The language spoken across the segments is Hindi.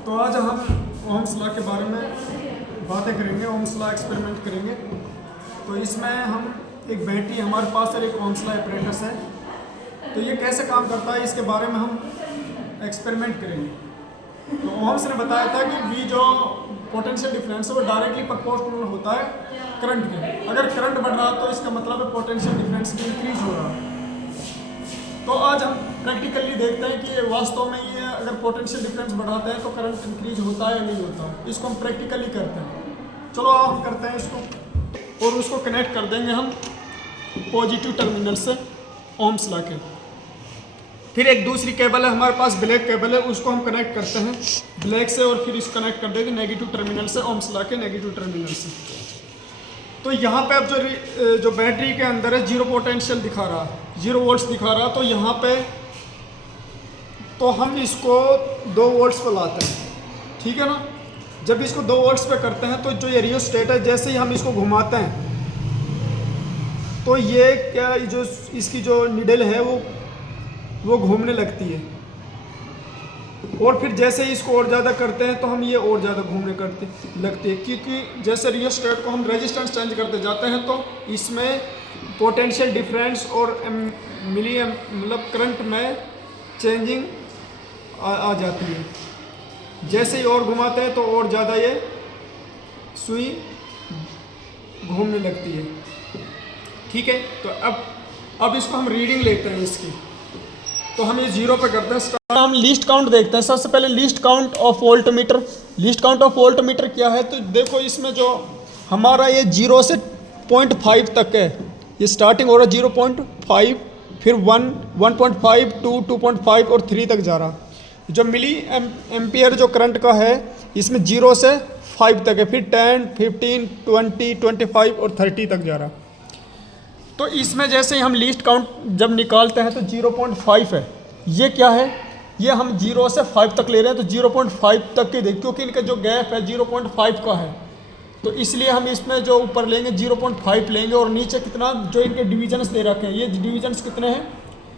तो आज हम ओम्स लॉ के बारे में बातें करेंगे, ओम्स लॉ एक्सपेरिमेंट करेंगे। तो इसमें हम एक बैटरी हमारे पास और एक ओम्स लॉ एपरेटस है, तो ये कैसे काम करता है इसके बारे में हम एक्सपेरिमेंट करेंगे। तो ओम्स ने बताया था कि V जो पोटेंशियल डिफरेंस है वो डायरेक्टली प्रोपोर्शनल होता है करंट के। अगर करंट बढ़ रहा है तो इसका मतलब है पोटेंशियल डिफरेंस भी इंक्रीज हो रहा है। तो आज हम प्रैक्टिकली देखते हैं कि वास्तव में ये अगर पोटेंशियल डिफरेंस बढ़ाते हैं तो करंट इंक्रीज होता है या नहीं होता। इसको हम प्रैक्टिकली करते हैं। चलो आप हम करते हैं इसको और उसको कनेक्ट कर देंगे हम पॉजिटिव टर्मिनल से ओम्स लॉ के। फिर एक दूसरी केबल है हमारे पास, ब्लैक केबल है, उसको हम कनेक्ट करते हैं ब्लैक से और फिर इसको कनेक्ट कर देंगे नेगेटिव टर्मिनल से, ओम्स लॉ के नेगेटिव टर्मिनल से। तो यहाँ पे अब जो बैटरी के अंदर है जीरो पोटेंशियल दिखा रहा है, 0 वोल्ट्स दिखा रहा है। तो यहाँ पे तो हम इसको 2 वोल्ट्स पे लाते हैं, ठीक है ना। जब इसको 2 वोल्ट्स पे करते हैं तो जो ये रियोस्टेट है, जैसे ही हम इसको घुमाते हैं तो ये क्या जो इसकी जो निडल है वो घूमने लगती है। और फिर जैसे ही इसको और ज़्यादा करते हैं तो हम ये और ज़्यादा घूमने लगती है, क्योंकि जैसे रियोस्टेट को हम रेजिस्टेंस चेंज करते जाते हैं तो इसमें पोटेंशियल डिफरेंस और मतलब करंट में चेंजिंग आ जाती है। जैसे ही और घुमाते हैं तो और ज़्यादा ये सुई घूमने लगती है, ठीक है। तो अब इसको हम रीडिंग लेते हैं इसकी। तो हम ये 0 पे करते हैं। हम लीस्ट काउंट देखते हैं। सबसे पहले least count of volt meter. Least count of volt meter क्या है, तो देखो इसमें जो हमारा ये 0 से 0.5 तक है, ये स्टार्टिंग हो रहा है 0.5, फिर 1, 1.5, 2, 2.5 और 3 तक जा रहा। जो मिली एम्पियर जो करंट का है इसमें 0 से 5 तक है, फिर 10, 15, 20, 25 और 30 तक जा रहा। तो इसमें जैसे ही हम लीस्ट काउंट जब निकालते हैं तो 0.5 है। ये क्या है, ये हम 0 से 5 तक ले रहे हैं, तो 0.5 तक के देख, क्योंकि इनका जो गैप है 0.5 का है, तो इसलिए हम इसमें जो ऊपर लेंगे 0.5 लेंगे। और नीचे कितना जो इनके डिविजन्स दे रखे हैं, ये डिविजन्स कितने हैं,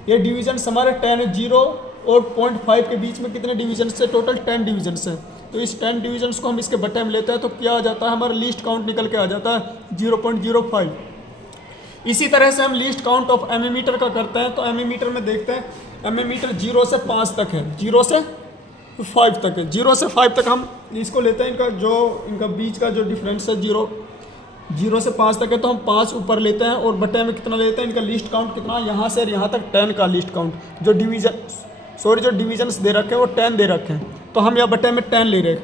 ये डिविजन्स हमारे 10 है। 0 और 0.5 के बीच में कितने डिविजन्स है, टोटल 10 डिविजन्स है। तो इस 10 डिविजन्स को हम इसके बटे में लेते हैं तो क्या आ जाता है, हमारा लीस्ट काउंट निकल के आ जाता है 0.05। इसी तरह से हम लीस्ट काउंट ऑफ एमीमीटर का करते हैं। तो एमीमीटर में देखते हैं, एमीमीटर 0 से 5 तक है, 0 से 5 तक है। 0 से 5 तक हम इसको लेते हैं, इनका बीच का जो डिफरेंस है 0 से 5 तक है, तो हम 5 ऊपर लेते हैं और बटे में कितना लेते हैं, इनका लीस्ट काउंट कितना, यहाँ से यहाँ तक 10 का लीस्ट काउंट। जो डिविजन्स दे रखे हैं वो 10 दे रखे हैं, तो हम यहाँ बटे में 10 ले रहे हैं,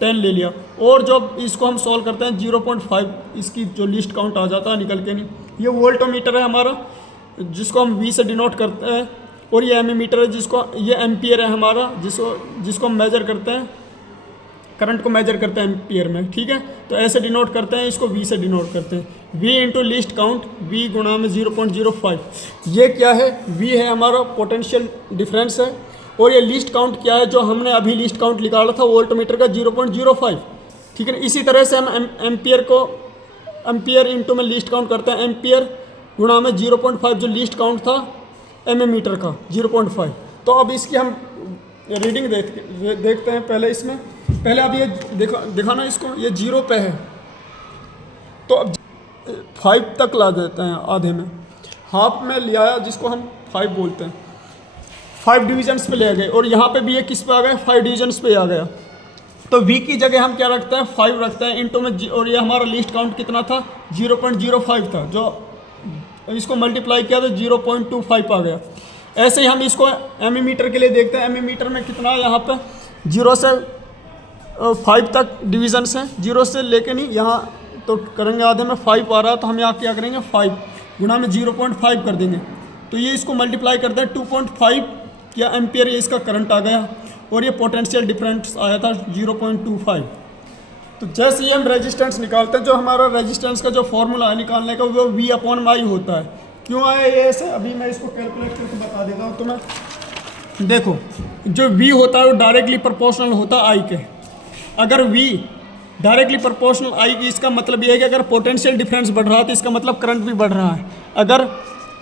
10 ले लिया। और जब इसको हम सॉल्व करते हैं 0.5 इसकी जो लिस्ट काउंट आ जाता है निकल के नहीं। ये वोल्टोमीटर है हमारा, जिसको हम V से डिनोट करते हैं, और ये एमीमीटर है जिसको, ये एम्पियर है हमारा, जिसको हम मेजर करते हैं, करंट को मेजर करते हैं एम्पियर में, ठीक है। तो ऐसे डिनोट करते हैं, इसको V से डिनोट करते हैं। V into list count, V गुणा में 0.05। ये क्या है, V है हमारा पोटेंशियल डिफरेंस है, और ये लिस्ट काउंट क्या है, जो हमने अभी लिस्ट काउंट निकाला था वोल्टमीटर का 0.05, ठीक है। इसी तरह से हम एम्पियर इंटू में लिस्ट काउंट करते हैं, एम्पियर गुणा में 0.5 जो लिस्ट काउंट था एमीमीटर का 0.5। तो अब इसकी हम रीडिंग देखते हैं। पहले अब ये दिखाना इसको, ये 0 पे है, तो अब 5 तक ला देते हैं, आधे में, हाफ में ले आया, जिसको हम 5 बोलते हैं। 5 डिविजन्स पे ले गए, और यहाँ पे भी ये किस पे आ गए, 5 डिविजन्स पे आ गया। तो V की जगह हम क्या रखते हैं, 5 रखते हैं इंटू में, और ये हमारा लिस्ट काउंट कितना था, 0.05 था, जो इसको मल्टीप्लाई किया तो 0.25 आ गया। ऐसे ही हम इसको एमीमीटर के लिए देखते हैं। एमीमीटर में कितना है, यहाँ पे 0 से 5 तक डिविजन्स हैं, 0 से लेके नहीं, यहाँ तो करेंगे आधे में 5 आ रहा है, तो हम यहाँ क्या करेंगे, 5 गुणा में 0.5 कर देंगे। तो ये इसको मल्टीप्लाई करते हैं 2.5 या एम्पियर, ये इसका करंट आ गया, और ये पोटेंशियल डिफरेंस आया था 0.25। तो जैसे ही हम रेजिस्टेंस निकालते हैं, जो हमारा रेजिस्टेंस का जो फॉर्मूला है निकालने का, वो V/I होता है। क्यों आया ये ऐसे, अभी मैं इसको कैलकुलेट करके बता देता हूँ तुम्हें। देखो, जो V होता है वो डायरेक्टली प्रोपोर्शनल होता है I के। अगर V डायरेक्टली प्रोपोर्शनल I की, इसका मतलब ये है कि अगर पोटेंशियल डिफरेंस बढ़ रहा है तो इसका मतलब करंट भी बढ़ रहा है। अगर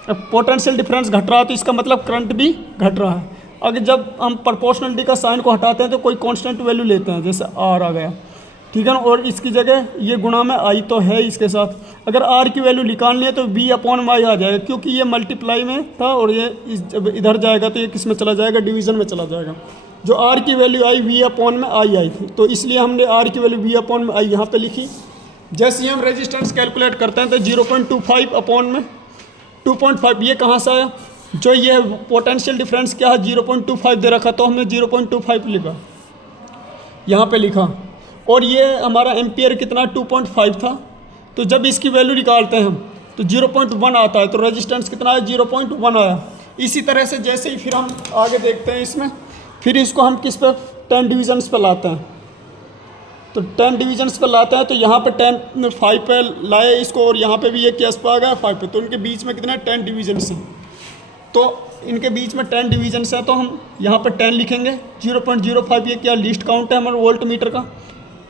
पोटेंशियल डिफरेंस घट रहा है तो इसका मतलब करंट भी घट रहा है। अगर जब हम प्रोपोर्शनलिटी का साइन को हटाते हैं तो कोई कांस्टेंट वैल्यू लेते हैं, जैसे आर आ गया, ठीक है ना, और इसकी जगह ये गुणा में आई तो है इसके साथ। अगर आर की वैल्यू निकालनी है तो वी अपॉन में आई आ जाएगा, क्योंकि ये मल्टीप्लाई में था और ये जब इधर जाएगा तो ये किस में चला जाएगा, डिवीज़न में चला जाएगा। जो आर की वैल्यू आई वी अपॉन में आई थी, तो इसलिए हमने आर की वैल्यू वी अपॉन में आई यहाँ पे लिखी। जैसे ही हम रेजिस्टेंस कैलकुलेट करते हैं तो 0.25 अपॉन में 2.5, ये कहाँ से आया, जो ये पोटेंशियल डिफरेंस क्या है 0.25 दे रखा, तो हमने 0.25 लिखा, यहाँ पे लिखा। और ये हमारा एम्पियर कितना 2.5 था, तो जब इसकी वैल्यू निकालते हैं हम तो 0.1 आता है, तो रेजिस्टेंस कितना है 0.1 आया। इसी तरह से जैसे ही फिर हम आगे देखते हैं इसमें, फिर इसको हम किस पे 10 डिविजन्स पे लाते हैं, तो 10 डिविजन्स पे लाते हैं, तो यहाँ पे 10 5 पे लाए इसको, और यहाँ पे भी ये केस पे आ गया 5 पे, तो इनके बीच में कितना 10 डिविजन्स हैं, तो इनके बीच में 10 डिविजन्स है, तो हम यहाँ पर 10 लिखेंगे। 0.05 ये क्या लीस्ट काउंट है हमारे वोल्ट मीटर का,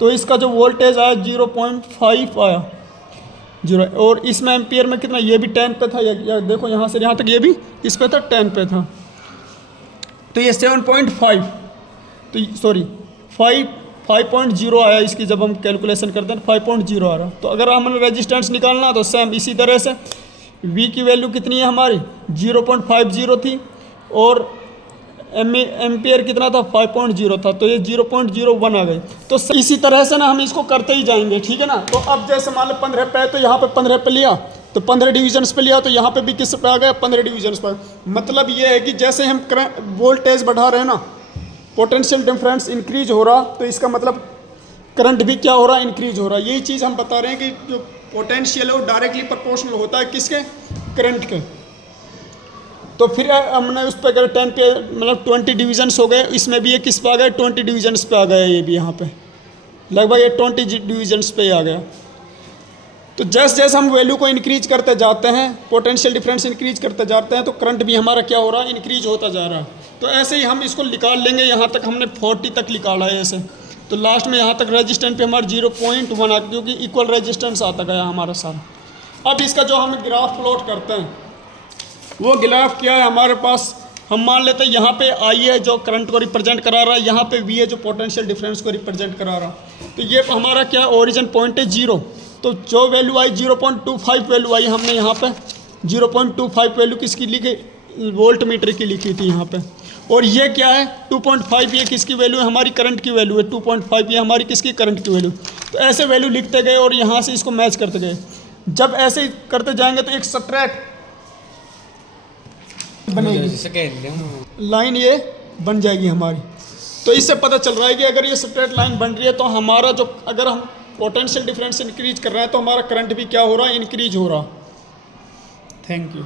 तो इसका जो वोल्टेज आया 0.5 आया 0, और इसमें एम्पियर में कितना, ये भी 10 पे था, या देखो यहाँ से यहाँ तक ये भी इस पे था 10 पे था, तो ये 7.5, तो सॉरी 5.0 आया इसकी, जब हम कैलकुलेशन करते हैं 5.0 आ रहा। तो अगर हमें रेजिस्टेंस निकालना तो सेम इसी तरह से V की वैल्यू कितनी है हमारी 0.50 थी, और एम्पियर कितना था 5.0 था, तो ये 0.01 आ गई। तो इसी तरह से ना हम इसको करते ही जाएंगे, ठीक है ना। तो अब जैसे मान लो 15 पे, तो यहाँ पे 15 पे लिया, तो 15 डिविजन्स पे लिया, तो यहाँ पे भी किस पे आ गया 15 डिविजन्स पर। मतलब ये है कि जैसे हम वोल्टेज बढ़ा रहे हैं ना, पोटेंशियल डिफरेंस इंक्रीज हो रहा, तो इसका मतलब करंट भी क्या हो रहा है, इंक्रीज हो रहा है। यही चीज़ हम बता रहे हैं कि जो पोटेंशियल है वो डायरेक्टली प्रोपोर्शनल होता है किसके, करंट के। तो फिर हमने उस पर अगर 10 पे मतलब 20 डिविजन्स हो गए, इसमें भी ये किस पे आ गया 20 डिविजन्स पे आ गया, ये भी यहाँ पे लगभग ये 20 डिविजन्स पे आ गया। तो जैसे जैसे हम वैल्यू को इंक्रीज करते जाते हैं, पोटेंशियल डिफरेंस इंक्रीज करते जाते हैं, तो करंट भी हमारा क्या हो रहा है, इंक्रीज होता जा रहा है। तो ऐसे ही हम इसको निकाल लेंगे, यहाँ तक हमने 40 तक निकाला है ऐसे, तो लास्ट में यहाँ तक रेजिस्टेंस पे हमारा 0.1 आ, क्योंकि इक्वल रेजिस्टेंस आता गया हमारा सारा। अब इसका जो हम ग्राफ प्लॉट करते हैं, वो ग्राफ क्या है हमारे पास, हम मान लेते हैं यहाँ पे आई है जो करंट को रिप्रेजेंट करा रहा है, यहाँ पे वी है जो पोटेंशियल डिफरेंस को रिप्रेजेंट करा रहा है। तो ये हमारा क्या है, ओरिजिन पॉइंट है 0, तो जो वैल्यू आई 0.25 वैल्यू आई, हमने यहाँ पे 0.25 वैल्यू किसकी लिखी, वोल्ट मीटर की लिखी थी यहाँ पे। और ये क्या है 2.5, ये किसकी वैल्यू है, हमारी करंट की वैल्यू है 2.5, ये हमारी किसकी, करंट की वैल्यू। तो ऐसे वैल्यू लिखते गए और यहाँ से इसको मैच करते गए। जब ऐसे ही करते जाएंगे तो एक सब्ट्रैक्ट बनेगी, लाइन ये बन जाएगी हमारी। तो इससे पता चल रहा है कि अगर ये स्ट्रेट लाइन बन रही है, तो हमारा जो, अगर हम पोटेंशियल डिफरेंस इंक्रीज कर रहे हैं, तो हमारा करंट भी क्या हो रहा है, इंक्रीज हो रहा। Thank you.